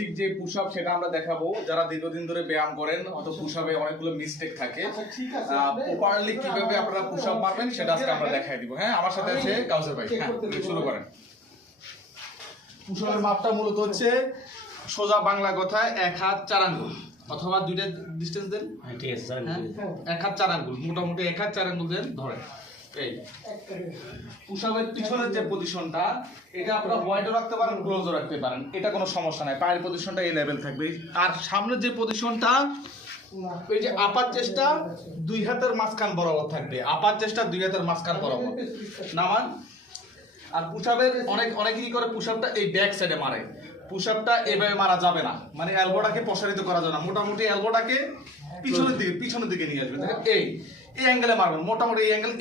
Basic যে push up সেটা আমরা দেখাবো। যারা দীর্ঘদিন ধরে ব্যায়াম করেন হয়তো পুশ আপে অনেকগুলো মিস্টেক থাকে, প্রপারলি কিভাবে আপনারা পুশ আপ মারবেন সেটা আজকে আমরা দেখাই দিব। হ্যাঁ, আমার সাথে আছে কাউসার ভাই। হ্যাঁ, শুরু করেন। পুশ আপের মাপটা মূলত হচ্ছে সোজা বাংলা কথায় 1 হাত 4 আঙ্গুল, অথবা দুইটা ডিসটেন্স দেন। ঠিক আছে স্যার। 1 হাত 4 আঙ্গুল, মোটামুটি 1 হাত 4 আঙ্গুল দেন ধরেন। এই পুশ আপের পিছনের যে পজিশনটা, এটা আপনারা ওয়াইডও রাখতে পারেন, ক্লোজও রাখতে পারেন, এটা কোনো সমস্যা নাই। পায়ের পজিশনটা এই লেভেল থাকবে। আর সামনের যে পজিশনটা, ওই যে আপার চেষ্টা 2 হাতের মাঝখান বরাবর থাকবে। আপার চেষ্টা 2 হাতের মাঝখান বরাবর নামান। আর পুশ আপের অনেকে কি করে, পুশ আপটা এই ব্যাক সাইডে মারে। পুশ আপটা এভাবে মারা যাবে না, মানে এলবোটাকে প্রসারিত করা যাবে না। মোটামুটি এলবোটাকে পিছনের দিকে নিয়ে আসবে। এই অ্যাঙ্গেলে মারবেন, মোটামুটি এই অ্যাঙ্গেল